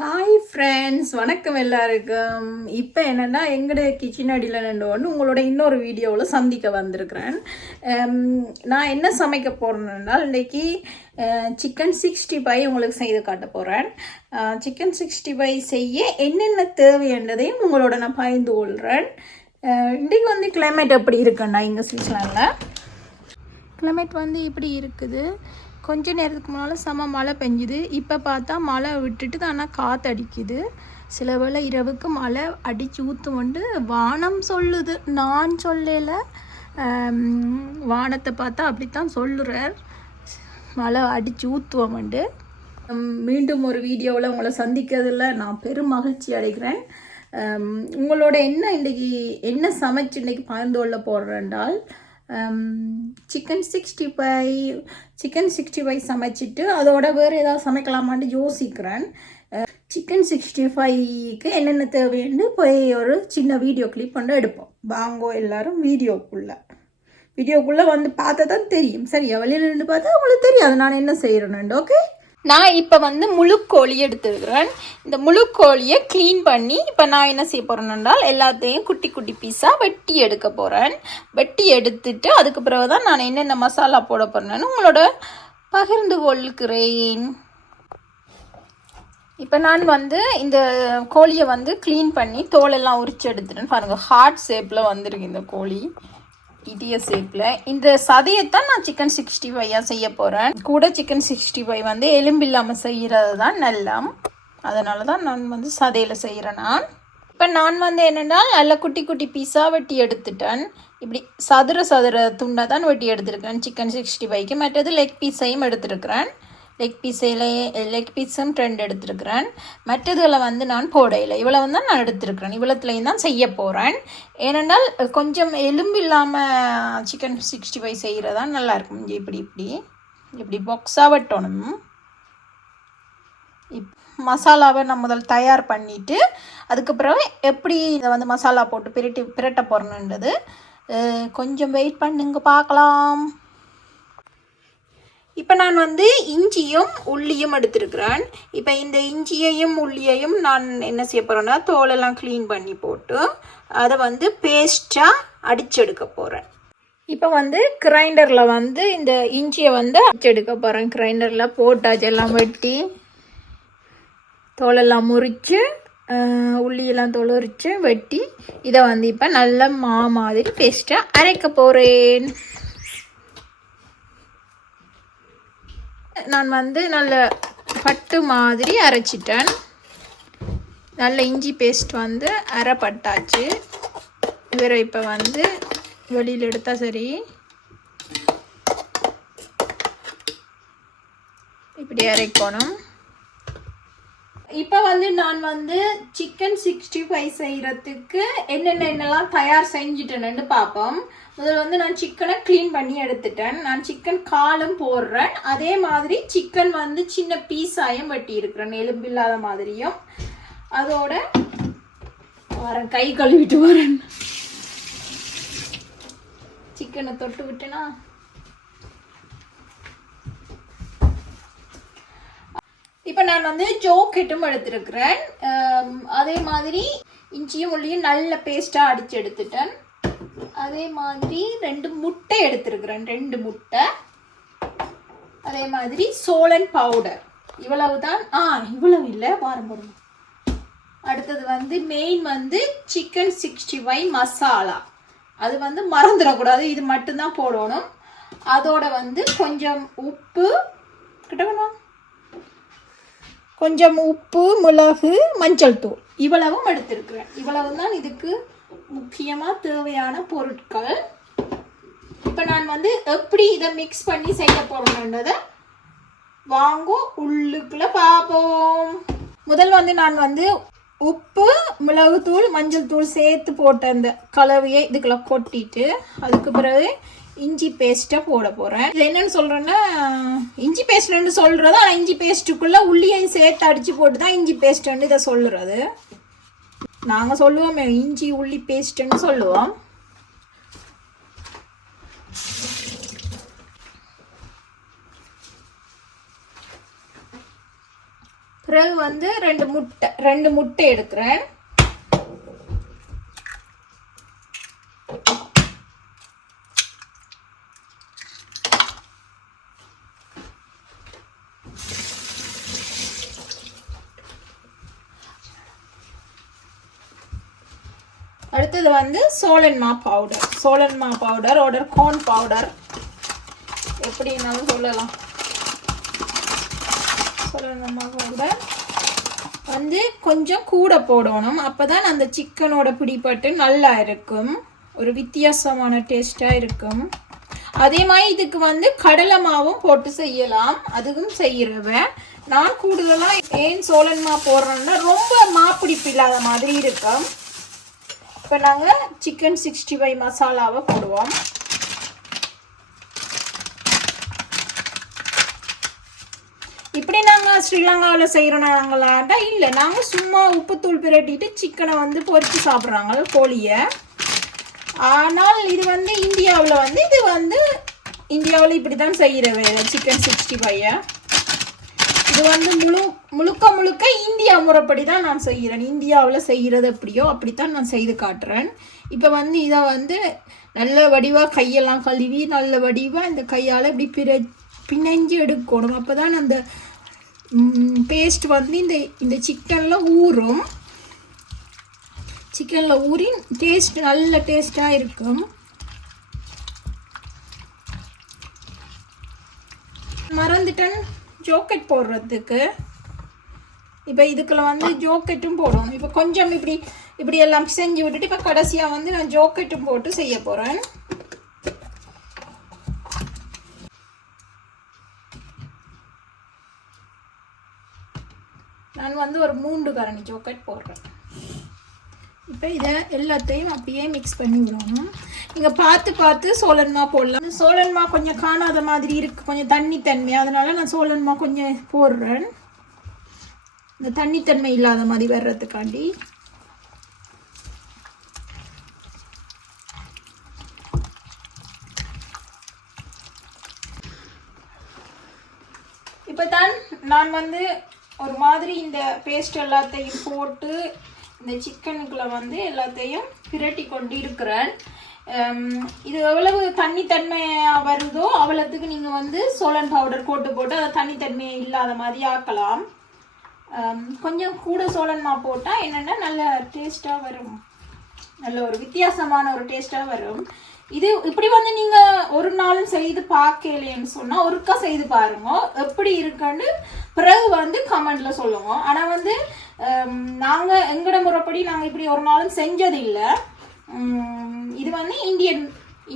Hi friends வணக்கம் எல்லாருக்கும். இப்போ என்னென்னா எங்களுடைய கிச்சன் அடியில் நின்று உங்களோட இன்னொரு வீடியோவில் சந்திக்க வந்திருக்கிறேன். நான் என்ன சமைக்க போகிறேன்னா இன்றைக்கி சிக்கன் சிக்ஸ்டி ஃபைவ் உங்களுக்கு செய்து காட்ட போகிறேன் சிக்கன் சிக்ஸ்டி பை செய்ய என்னென்ன தேவை என்றதையும் உங்களோட நான் பகிர்ந்து கொள்கிறேன் இன்றைக்கி வந்து கிளைமேட் எப்படி இருக்குண்ணா இங்கே சுவிட்சர்லாண்டில் கிளைமேட் வந்து இப்படி இருக்குது. கொஞ்ச நேரத்துக்கு முன்னால் செம மழை பெஞ்சுது. இப்போ பார்த்தா மழை விட்டுட்டு ஆனால் காற்று அடிக்குது சில வேளை இரவுக்கு மழை அடித்து ஊற்றுமண்டு வானம் சொல்லுது. நான் சொல்லல. வானத்தை பார்த்தா அப்படித்தான் சொல்லுறார். மழை அடித்து ஊற்றுவோம் ஊற்றுவோம்ண்டு மீண்டும் ஒரு வீடியோவில் உங்களை சந்திக்கிறதுல நான் பெரும் மகிழ்ச்சி அடைகிறேன். உங்களோட என்ன இன்றைக்கி என்ன சமைச்சு இன்றைக்கி பகிர்ந்து கொள்ள போடுறேன்றால் chicken sixty five chicken sixty five சமைச்சிட்டு அதோட வேறு ஏதாவது சமைக்கலாமான்னு யோசிக்கிறேன். சிக்கன் சிக்ஸ்டி ஃபைவ்க்கு என்னென்ன தேவைன்னு போய் ஒரு சின்ன வீடியோ கிளிப் பண்ணி எடுப்போம். வாங்கோ எல்லோரும் வீடியோக்குள்ளே. வீடியோக்குள்ளே வந்து பார்த்தா தான் தெரியும். சரியா வெளியில் நின்று பார்த்தா உங்களுக்கு தெரியாது. நான் என்ன செய்கிறேன்னு ஓகே நான் இப்போ வந்து முழு கோழி எடுத்துருக்கிறேன். இந்த முழு கோழியை க்ளீன் பண்ணி இப்போ நான் என்ன செய்ய போகிறேன்னால் எல்லாத்தையும் குட்டி குட்டி பீஸாக வெட்டி எடுக்க போகிறேன் வெட்டி எடுத்துட்டு அதுக்கு பிறகு தான் நான் என்னென்ன மசாலா போட போகிறேன்னு உங்களோட பகிர்ந்து கொள்கிறேன். இப்போ நான் வந்து இந்த கோழியை வந்து க்ளீன் பண்ணி தோலெல்லாம் உரிச்சு எடுத்துட்டேன். பாருங்கள் ஹார்ட் ஷேப்பில் வந்திருக்கு இந்த கோழி. இதய சேப்பில் இந்த சதையைத்தான் நான் சிக்கன் சிக்ஸ்டி ஃபைவாக செய்ய போகிறேன் கூட சிக்கன் சிக்ஸ்டி ஃபைவ் வந்து எலும்பு இல்லாமல் செய்கிறது தான் நல்லம். அதனால தான் நான் வந்து சதையில் செய்கிறேன் நான். இப்போ நான் வந்து என்னென்னா நல்ல குட்டி குட்டி பீஸாக வெட்டி எடுத்துட்டேன். இப்படி சதுர சதுர துண்டாக தான் வெட்டி எடுத்துருக்கேன். சிக்கன் சிக்ஸ்டி ஃபைவ்க்கு மற்றது லெக் பீஸையும் எடுத்துருக்கிறேன். லெக் பீஸிலே லெக் பீஸும் ரெண்டு எடுத்திருக்கிறேன். மற்றதுகளை வந்து நான் போடையில். இவ்வளவு தான் நான் எடுத்திருக்கிறேன். இவ்வளோத்துலையும் தான் செய்ய போகிறேன் ஏனென்றால் கொஞ்சம் எலும்பு இல்லாமல் சிக்கன் சிக்ஸ்டி ஃபைவ் செய்கிறதா நல்லாயிருக்கும் இங்கே இப்படி இப்படி. இப்படி பாக்ஸாக வெட்டணும். இப் மசாலாவை நான் முதல் தயார் பண்ணிவிட்டு அதுக்கப்புறம் எப்படி இதை வந்து மசாலா போட்டு பிரட்டி பிரட்ட போகிறேன்ன்றது கொஞ்சம் வெயிட் பண்ணுங்க பார்க்கலாம். இப்போ நான் வந்து இஞ்சியும் உள்ளியும் எடுத்திருக்கிறேன். இப்போ இந்த இஞ்சியையும் உள்ளியையும் நான் என்ன செய்ய போகிறேன்னா தோலெல்லாம் க்ளீன் பண்ணி போட்டு அதை வந்து பேஸ்ட்டாக அடிச்செடுக்க போகிறேன் இப்போ வந்து கிரைண்டரில் வந்து இந்த இஞ்சியை வந்து அடிச்செடுக்க போகிறேன் கிரைண்டரில் போட்டாச்சு எல்லாம் வெட்டி தோலெல்லாம் முறித்து உள்ளியெல்லாம் தோல் வெட்டி இதை வந்து இப்போ நல்ல மா மாதிரி பேஸ்ட்டாக அரைக்க போகிறேன் நான் வந்து நல்ல பட்டு மாதிரி அரைச்சிட்டேன். நல்ல இஞ்சி பேஸ்ட் வந்து அரைப்பட்டாச்சு இவரை இப்போ வந்து வெளியில் எடுத்தால் சரி. இப்படி அரைக்கணும். இப்போ வந்து நான் வந்து சிக்கன் சிக்ஸ்டி ஃபைவ் செய்கிறதுக்கு என்னென்ன என்னெல்லாம் தயார் செஞ்சுட்டேன்னு பார்ப்போம் முதல்ல வந்து நான் சிக்கனை க்ளீன் பண்ணி எடுத்துட்டேன். நான் சிக்கன் காலும் போடுறேன். அதே மாதிரி சிக்கன் வந்து சின்ன பீஸாயும் வெட்டி இருக்கிறேன் எலும்பு இல்லாத மாதிரியும். அதோட வரேன். கை கழுவிட்டு வரேன். சிக்கனை தொட்டு விட்டேனா? நான் வந்து ஜோக்கெட்டும் எடுத்திருக்கிறேன். அதே மாதிரி இஞ்சியும் உள்ளியும் நல்ல பேஸ்ட்டாக அடித்து எடுத்துட்டேன். அதே மாதிரி ரெண்டு முட்டை எடுத்திருக்கிறேன் ரெண்டு முட்டை. அதே மாதிரி சோளன் பவுடர் இவ்வளவு தான் ஆ இவ்வளவு இல்லை வாரம் போடுங்க. அடுத்தது வந்து மெயின் வந்து சிக்கன் சிக்ஸ்டி ஃபைவ் மசாலா அது வந்து மறந்துடக்கூடாது இது மட்டும்தான் போடணும். அதோட வந்து கொஞ்சம் உப்பு கிட்டக்கணும் கொஞ்சம் உப்பு மிளகு மஞ்சள் தூள். இவ்வளவும் எடுத்திருக்கிறேன். இவ்வளவு தான் இதுக்கு முக்கியமாக தேவையான பொருட்கள். இப்போ நான் வந்து எப்படி இதை மிக்ஸ் பண்ணி செய்ய போகிறேன்றதை வாங்கோ உள்ளுக்குள்ளே பார்ப்போம் முதல் வந்து நான் வந்து உப்பு மிளகுத்தூள் மஞ்சள் தூள் சேர்த்து போட்ட அந்த கலவையை இதுக்குள்ள கொட்டிட்டு அதுக்கு பிறகு இஞ்சி பேஸ்ட்டை போட போகிறேன் இது என்னென்னு சொல்கிறேன்னா இஞ்சி பேஸ்ட்னு சொல்கிறது ஆனால் இஞ்சி பேஸ்ட்டுக்குள்ளே உள்ளியையும் சேர்த்து அடித்து போட்டு தான் இஞ்சி பேஸ்ட்டுன்னு இதை சொல்லுறது நாங்கள் சொல்லுவோமே இஞ்சி உள்ளி பேஸ்ட்டுன்னு சொல்லுவோம். பிறகு வந்து ரெண்டு முட்டை ரெண்டு முட்டை எடுக்கிறேன். அடுத்தது வந்து சோழன்மா பவுடர் சோழன்மா பவுடர் ஓடர் கார்ன் பவுடர் எப்படினாலும் சொல்லலாம். சோழன்மா பவுடர் வந்து கொஞ்சம் கூட போடணும். அப்போ தான் அந்த சிக்கனோட பிடிப்பட்டு நல்லா இருக்கும். ஒரு வித்தியாசமான டேஸ்ட்டாக இருக்கும். அதே மாதிரி இதுக்கு வந்து கடலை மாவும் போட்டு செய்யலாம். அதுவும் செய்கிறவன் நான் கூடுதலாக ஏன் சோழன் மா போடுறேன்னா ரொம்ப மாப்பிடிப்பு இல்லாத மாதிரி இருக்கும். இப்போ நாங்கள் சிக்கன் சிக்ஸ்டி ஃபைவ் மசாலாவை போடுவோம். இப்படி நாங்கள் ஸ்ரீலங்காவில் செய்கிறோம் இல்லை நாங்கள் சும்மா உப்புத்தூள் பிரட்டிட்டு சிக்கனை வந்து பொரித்து சாப்பிட்றாங்க கோழியை. ஆனால் இது வந்து இந்தியாவில் வந்து இது வந்து இந்தியாவில் இப்படி தான் செய்கிற வேலை சிக்கன் சிக்ஸ்டி ஃபைவ் இது வந்து முழு முழுக்க முழுக்க இந்தியா முறைப்படி தான் நான் செய்கிறேன். இந்தியாவில் செய்கிறது எப்படியோ அப்படித்தான் நான் செய்து காட்டுறேன். இப்போ வந்து இதை வந்து நல்ல வடிவாக கையெல்லாம் கழுவி நல்ல வடிவாக இந்த கையால் இப்படி பிற பிணைஞ்சு எடுக்கணும். அப்போ தான் அந்த பேஸ்ட் வந்து இந்த இந்த சிக்கனில் ஊறும். சிக்கனில் ஊறி டேஸ்ட் நல்ல டேஸ்ட்டாக இருக்கும். மறந்துட்டேன். ஜோக்கெட் போடுறதுக்கு. இப்போ இதுக்குள்ள வந்து ஜோக்கெட்டும் போடணும். இப்போ கொஞ்சம் இப்படி இப்படி எல்லாம் செஞ்சு விட்டுட்டு இப்போ கடைசியாக வந்து நான் ஜோக்கெட்டும் போட்டு செய்ய போகிறேன் நான் வந்து ஒரு மூன்று கரணி ஜோக்கெட் போடுறேன். இப்போ இதை எல்லாத்தையும் அப்படியே மிக்ஸ் பண்ணி விடணும் நீங்கள் பார்த்து பார்த்து சோழன்மா போடலாம். சோழன்மா கொஞ்சம் காணாத மாதிரி இருக்குது கொஞ்சம் தண்ணி தன்மை. அதனால் நான் சோழன்மா கொஞ்சம் போடுறேன். இந்த தண்ணித்தன்மை இல்லாத மாதிரி வர்றதுக்காண்டி. இப்போ தான் நான் வந்து ஒரு மாதிரி இந்த பேஸ்ட் எல்லாத்தையும் போட்டு இந்த சிக்கனுக்குள்ள வந்து எல்லாத்தையும் பிரட்டி கொண்டு இருக்கிறேன் இது எவ்வளவு தண்ணித்தன்மையாக வருதோ அவ்வளோத்துக்கு நீங்கள் வந்து சோலன் பவுடர் போட்டு போட்டு அதை தண்ணித்தன்மையை இல்லாத மாதிரி ஆக்கலாம். கொஞ்சம் கூட சோழன்மா போட்டால் என்னென்னா நல்ல டேஸ்ட்டாக வரும். நல்ல ஒரு வித்தியாசமான ஒரு டேஸ்ட்டாக வரும். இது இப்படி வந்து நீங்கள் ஒரு நாளும் செய்து பார்க்கலைன்னு சொன்னால் ஒருக்கா செய்து பாருங்க. எப்படி இருக்குன்னு பிறகு வந்து கமெண்டில் சொல்லுங்க. ஆனால் வந்து நாங்கள் எங்களோட முறைப்படி நாங்கள் இப்படி ஒரு நாளும் செஞ்சதில்லை. இது வந்து Indian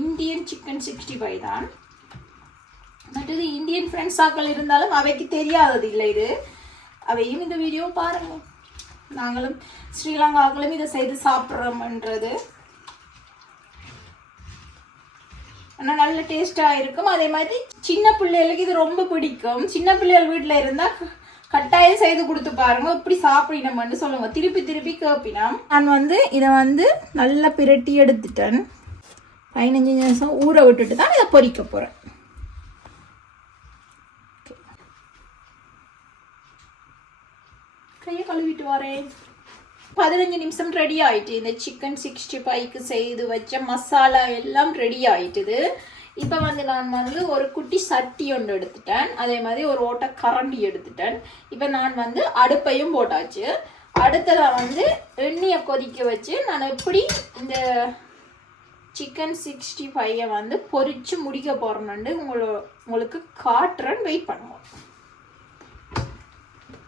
Indian chicken sixty five தான் மற்றது இந்தியன் ஃப்ரெண்ட்ஸாக்கள் இருந்தாலும் அவைக்கு தெரியாதது இல்லை இது. அவையும் இந்த வீடியோ பாருங்க. நாங்களும் ஸ்ரீலங்காக்களும் இதை செய்து சாப்பிட்றோம்ன்றது. ஆனால் நல்ல டேஸ்ட்டாக இருக்கும். அதே மாதிரி சின்ன பிள்ளைகளுக்கு இது ரொம்ப பிடிக்கும். சின்ன பிள்ளைகள் வீட்டில் இருந்தால் கட்டாயம் செய்து கொடுத்து பாருங்க. இப்படி சாப்பிடணும்னு சொல்லுங்க. திருப்பி திருப்பி கேப்பினோம். நான் வந்து இதை வந்து நல்லா பிரட்டி எடுத்துட்டேன். பதினஞ்சு நிமிஷம் ஊற விட்டுட்டு தான் இதை பொறிக்க போகிறேன் கையை கழுவிட்டு வரேன் பதினஞ்சு நிமிஷம் ரெடி ஆயிட்டு இந்த சிக்கன் சிக்ஸ்டி ஃபைவ்க்கு செய்து வச்ச மசாலா எல்லாம் ரெடி ஆயிட்டுது இப்போ வந்து நான் வந்து ஒரு குட்டி சட்டி ஒன்று எடுத்துட்டேன் அதே மாதிரி ஒரு ஓட்டை கரண்டி எடுத்துட்டேன் இப்போ நான் வந்து அடுப்பையும் போட்டாச்சு அடுத்ததாக வந்து எண்ணெயை கொதிக்க வச்சு நான் எப்படி இந்த சிக்கன் சிக்ஸ்டி ஃபைவை வந்து பொறிச்சு முடிக்க போகிறேன்னு உங்களோ உங்களுக்கு காட்டுறேன் வெயிட் பண்ணுவோம்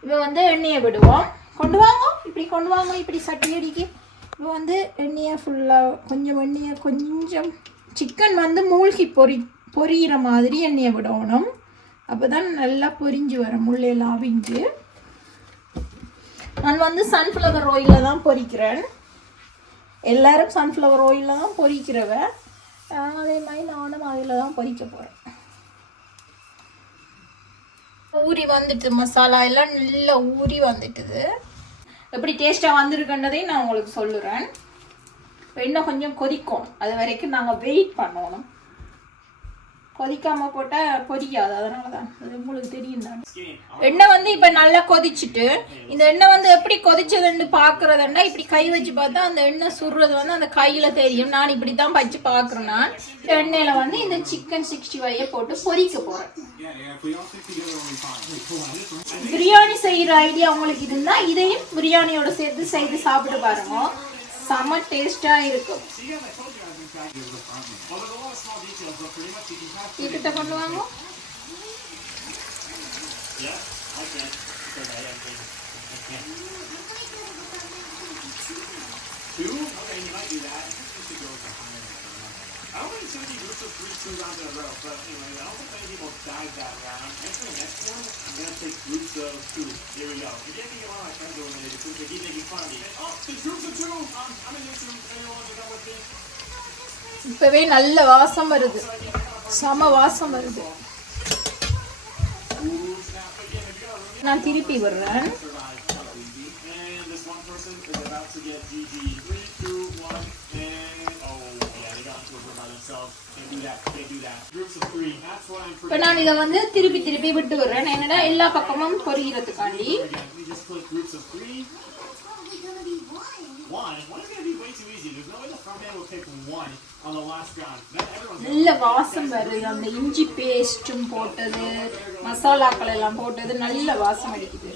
இப்போ வந்து எண்ணெயை விடுவோம் கொண்டு வாங்க. இப்படி கொண்டு வாங்க. இப்படி சட்டி அடிக்கு. இப்போ வந்து எண்ணெயை ஃபுல்லாக கொஞ்சம் எண்ணெயை கொஞ்சம் சிக்கன் வந்து மூழ்கி பொரி பொரியிற மாதிரி எண்ணெயை விடணும். அப்போ தான் நல்லா பொரிஞ்சு வரும். முள்ளையெல்லாம் அவிஞ்சு. நான் வந்து சன்ஃப்ளவர் ஆயிலில் தான் பொரிக்கிறேன். எல்லாரும் சன்ஃப்ளவர் ஆயிலில் தான் பொறிக்கிறவ அதே மாதிரி நானும் அதில் தான் பொறிக்க போகிறேன் ஊறி வந்துட்டு மசாலா எல்லாம் நல்லா ஊறி வந்துட்டுது. எப்படி டேஸ்ட்டாக வந்திருக்குன்றதையும் நான் உங்களுக்கு சொல்லுறேன். இன்னும் கொஞ்சம் கொதிக்கும். அது வரைக்கும் நாங்கள் வெயிட் பண்ணணும். கொதிக்காம போட்டா பொரிக்காது அதனால தான் அது உங்களுக்கு தெரியும் தான். எண்ணெய் வந்து இப்ப நல்லா கொதிச்சுட்டு இந்த எண்ணெய் வந்து எப்படி கொதிச்சதுன்னு பாக்குறதுன்னா இப்படி கை வச்சு பார்த்தா அந்த எண்ணெய் சுடுறது வந்து அந்த கையில தெரியும். நான் இப்படி தான் வச்சு பாக்குறேன் நான். இந்த எண்ணெயில வந்து இந்த சிக்கன் சிக்ஸ்டி ஃபைவ் போட்டு பொரிக்க போறேன். பிரியாணி செய்யற ஐடியா உங்களுக்கு இருந்தா இதையும் பிரியாணியோட சேர்த்து செய்து சாப்பிட்டு பாருங்க. செம டேஸ்டா இருக்கும். You put the hot? Yeah, I can. I am. Two? Okay, you might do that. Go I three rounds in a row, but anyway, I don't think many people that round. And for the next one, I'm gonna take two. Here we go. If you have any one, it, it's just keep making fun of me. Oh, the Roots two! Um, I'm in this room, anyone to come with me. இப்பவே நல்ல வாசம் வருது சம வாசம் வருது நான் திருப்பி வர்றேன் இப்போ நான் இதை வந்து திருப்பி திருப்பி விட்டு வர்றேன் என்னடா எல்லா பக்கமும் பொரிகிறதுக்காண்டி One, one is going to be way too easy. There's no way the front man will pick one நல்ல வாசம் வருது. அந்த இஞ்சி பேஸ்ட்டும் போட்டது மசாலாக்கள் எல்லாம் போட்டது நல்ல வாசம் அடிக்குது.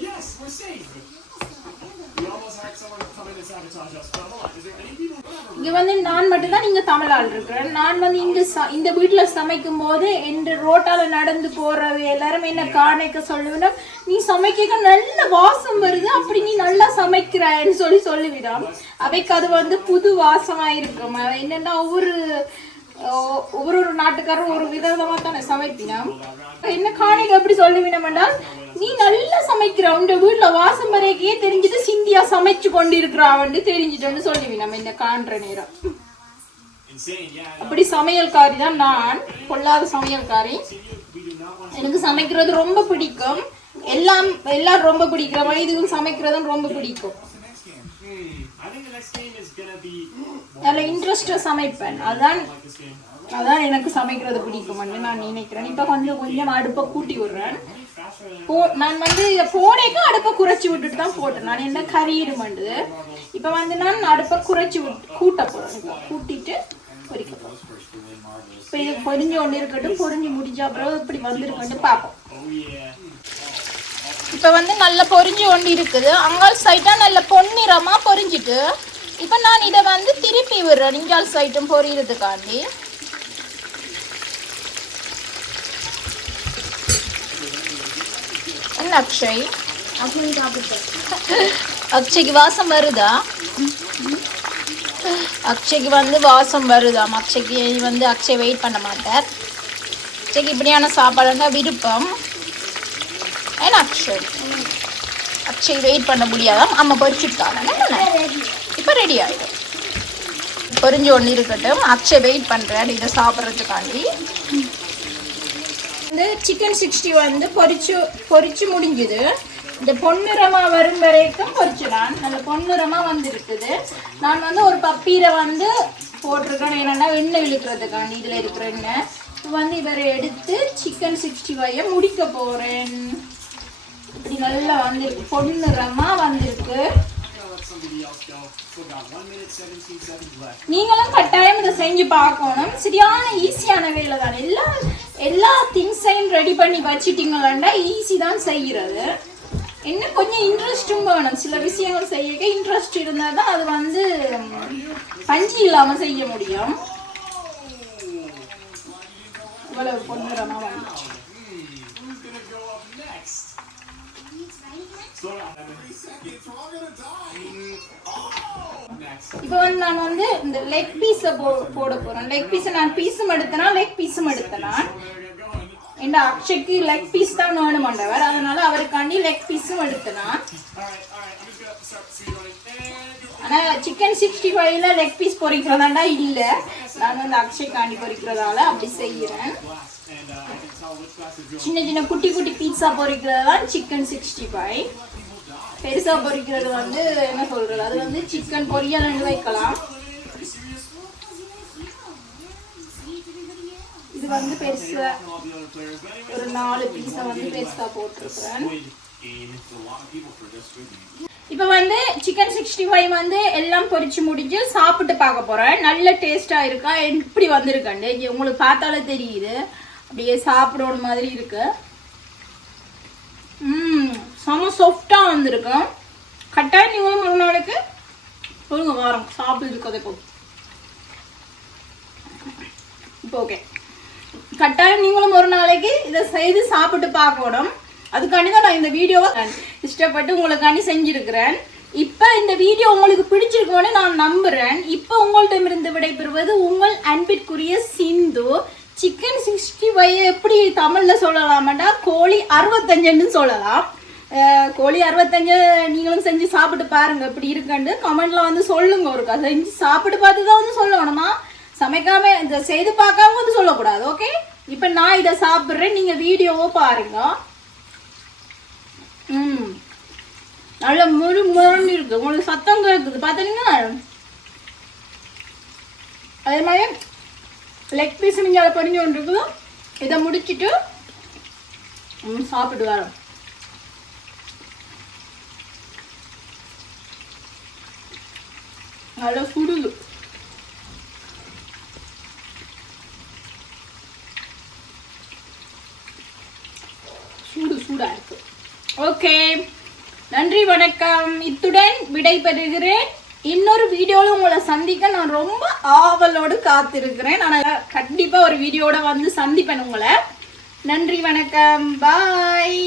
இங்க வந்து நான் மட்டும்தான் இங்க தமிழ் ஆள் இருக்கிறேன். நான் வந்து இங்க ச- இந்த வீட்டுல சமைக்கும் போது எந்த ரோட்டால நடந்து போறவ எல்லாரும் என்ன காணிக்க சொல்லுவிடும் நீ சமைக்க நல்ல வாசம் வருது அப்படி நீ நல்லா சமைக்கிறன்னு சொல்லி சொல்லிவிடும். அவைக்கு அது வந்து புது வாசமா இருக்கும். என்னன்னா ஒவ்வொரு ஒவ்வொரு ஒரு நாட்டுக்காரரும் ஒரு விதவிதமாக தானே சமைப்பீங்க? என்ன காணிக்கு எப்படி சொல்லுவினம் என்றால் நீ நல்லா சமைக்கிற உங்க வீட்டில் வாசம் வரைக்கே தெரிஞ்சது சிந்தியா சமைச்சு கொண்டிருக்கிறாவன்னு தெரிஞ்சுட்டோன்னு சொல்லுவீனம் என்ன காண்ற நேரம். அப்படி சமையல்காரி தான் நான் பொல்லாத சமையல்காரி. எனக்கு சமைக்கிறது ரொம்ப பிடிக்கும். எல்லாம் எல்லாரும் ரொம்ப பிடிக்கிற மாதிரி இதுவும் சமைக்கிறதும் ரொம்ப பிடிக்கும். அதில் இன்ட்ரெஸ்ட்டாக சமைப்பேன். அதுதான் அதுதான் அதான் எனக்கு சமைக்கிறது பிடிக்கும்னு நான் நினைக்கிறேன். இப்போ கொஞ்சம் கொஞ்சம் அடுப்பை கூட்டி விடுறேன். போ நான் வந்து இதை அடுப்பை குறைச்சி விட்டுட்டு தான் போட்டேன். நான் என்ன கறியிடுமண்டு இப்போ வந்து நான் அடுப்பை குறைச்சி விட்டு கூட்ட போகிறேன் கூட்டிட்டு பொறிக்க போகிறேன் இப்போ இது பொறிஞ்சு ஒன்று இருக்கட்டும் பொறிஞ்சு முடிஞ்ச அப்புறம் இப்படி வந்துருக்கட்டும் பார்ப்போம். இப்போ வந்து நல்ல பொறிஞ்சு ஒன்று இருக்குது. அங்கால் சைட்டாக நல்ல பொன்னிறமாக பொறிஞ்சிட்டு இப்போ நான் இதை வந்து திருப்பி விடுறேன் இங்கால் சைட்டும் பொரியறதுக்காண்டி என்ன அக்ஷய்? அக்ஷய்க்கு வாசம் வருதா? அக்ஷய்க்கு வந்து வாசம் வருதாம் அக்ஷய்க்கு வந்து அக்ஷய் வெயிட் பண்ண மாட்டார்? அக்ஷய்க்கு இப்படியான சாப்பாடுன்னா விருப்பம்? ஏன்னா அக்ஷய்? அக்ஷய் வெயிட் பண்ண முடியாதாம்? அம்மா என்ன? இப்போ ரெடி ஆகிடும் பொறிஞ்சு ஒன்று இருக்கட்டும். அக்ஷய் வெயிட் பண்ணுறேன் இதை சாப்பிட்றதுக்காண்டி. இந்த சிக்கன் சிக்ஸ்டி வந்து பொரிச்சு பொரிச்சு முடிஞ்சுது. இந்த பொன்னிறமாக வரும் வரைக்கும் பொரிச்சிடான் அந்த பொன்னிறமாக வந்துருக்குது. நான் வந்து ஒரு பப்பீரை வந்து போட்டிருக்கேன். என்னென்னா எண்ணெய் இழுக்கிறதுக்காண்டி இதில் இருக்கிற எண்ணெய். இப்போ வந்து இவரை எடுத்து சிக்கன் சிக்ஸ்டி ஃபைவை முடிக்க போகிறேன் இப்படி நல்லா வந்திருக்கு. பொன்னிறமாக வந்திருக்கு. நீங்களும் கட்டாயம் இதை செஞ்சு பார்க்கணும். சரியான ஈஸியான வேலை தான். எல்லா எல்லா திங்ஸையும் ரெடி பண்ணி வச்சிட்டீங்களா ஈஸி தான் செய்கிறது. என்ன கொஞ்சம் இன்ட்ரெஸ்ட்டும் வேணும். சில விஷயங்கள் செய்ய இன்ட்ரெஸ்ட் இருந்தால் தான் அது வந்து பஞ்சு இல்லாமல் செய்ய முடியும். இவ்வளவு பொண்ணுரமாக வந்துச்சு இப்போ வந்து நான் வந்து இந்த லெக் பீஸை போ போட போகிறேன் லெக் பீஸை நான் பீஸும் எடுத்தனா லெக் பீஸும் எடுத்தனா என் அக்ஷய்க்கு லெக் பீஸ் தான் வேணுமாண்டவர் அதனால அவருக்காண்டி லெக் பீஸும் எடுத்தனா. ஆனால் சிக்கன் சிக்ஸ்டி ஃபைவ்ல லெக் பீஸ் பொரிக்கிறதாண்டா இல்லை. நான் வந்து அக்ஷய்க்காண்டி பொரிக்கிறதால அப்படி செய்கிறேன் சின்ன சின்ன குட்டி குட்டி பீட்சா பொரிக்கிறது தான் சிக்கன் சிக்ஸ்டி ஃபைவ் பெருசா பொரிக்கிறது வந்து என்ன சொல்றது? அது வந்து சிக்கன் பொரியல் வைக்கலாம். இது வந்து பெருசா ஒரு நாலு பீஸை வந்து பெருசா போட்டிருக்கிறேன். இப்போ வந்து சிக்கன் சிக்ஸ்டி ஃபைவ் வந்து எல்லாம் பொரிச்சு முடிஞ்சு சாப்பிட்டு பார்க்க போறேன். நல்ல டேஸ்டா இருக்கா? எப்படி வந்திருக்கண்டு உங்களுக்கு பார்த்தாலே தெரியுது. அப்படியே சாப்பிடற மாதிரி இருக்கு. ம் செம சாஃப்டா வந்திருக்கும் கட்டாயம் நீங்களும் ஒரு நாளைக்கு சொல்லுங்க வாரம். சாப்பிட்டு இருக்கதை இப்போ இப்போ ஓகே கட்டாயம் நீங்களும் ஒரு நாளைக்கு இதை செய்து சாப்பிட்டு பார்க்கணும் அதுக்காண்டி தான் நான் இந்த வீடியோவை இஷ்டப்பட்டு உங்களுக்காண்டி செஞ்சிருக்கிறேன். இப்போ இந்த வீடியோ உங்களுக்கு பிடிச்சிருக்கோன்னு நான் நம்புறேன். இப்போ உங்கள்கிட்டமிருந்து விடைபெறுவது உங்கள் அன்பிற்குரிய சிந்து. சிக்கன் சிக்ஸ்டி ஃபைவ் எப்படி தமிழில் சொல்லலாமாண்டா கோழி அறுபத்தஞ்சுன்னு சொல்லலாம். கோழி அறுபத்தஞ்சு நீங்களும் செஞ்சு சாப்பிட்டு பாருங்க எப்படி இருக்குன்னு கமெண்ட்ல வந்து சொல்லுங்க ஒருக்கா செஞ்சு சாப்பிட்டு பார்த்து தான் வந்து சொல்லணுமா? சமைக்காம இந்த செய்து பார்க்காம வந்து சொல்லக்கூடாது ஓகே இப்போ நான் இதை சாப்பிட்றேன் நீங்க வீடியோவோ பாருங்க. ம். நல்ல முழு முழுன்னு இருக்கு. உங்களுக்கு சத்தம் கேட்குது பார்த்தீங்கன்னா அதே மாதிரி லெக் பீஸ் நீங்கள் அதை பொறிஞ்சு கொண்டு இருக்குது இதை முடிச்சிட்டு சாப்பிட்டு வரோம் நல்லா சுடுது. சூடு சூடா இருக்கு. ஓகே. நன்றி வணக்கம். இத்துடன் விடை பெறுகிறேன். இன்னொரு வீடியோவில் உங்களை சந்திக்க நான் ரொம்ப ஆவலோடு காத்திருக்கிறேன். ஆனால் கண்டிப்பாக ஒரு வீடியோட வந்து சந்திப்பேன் உங்களை. நன்றி வணக்கம். பாய்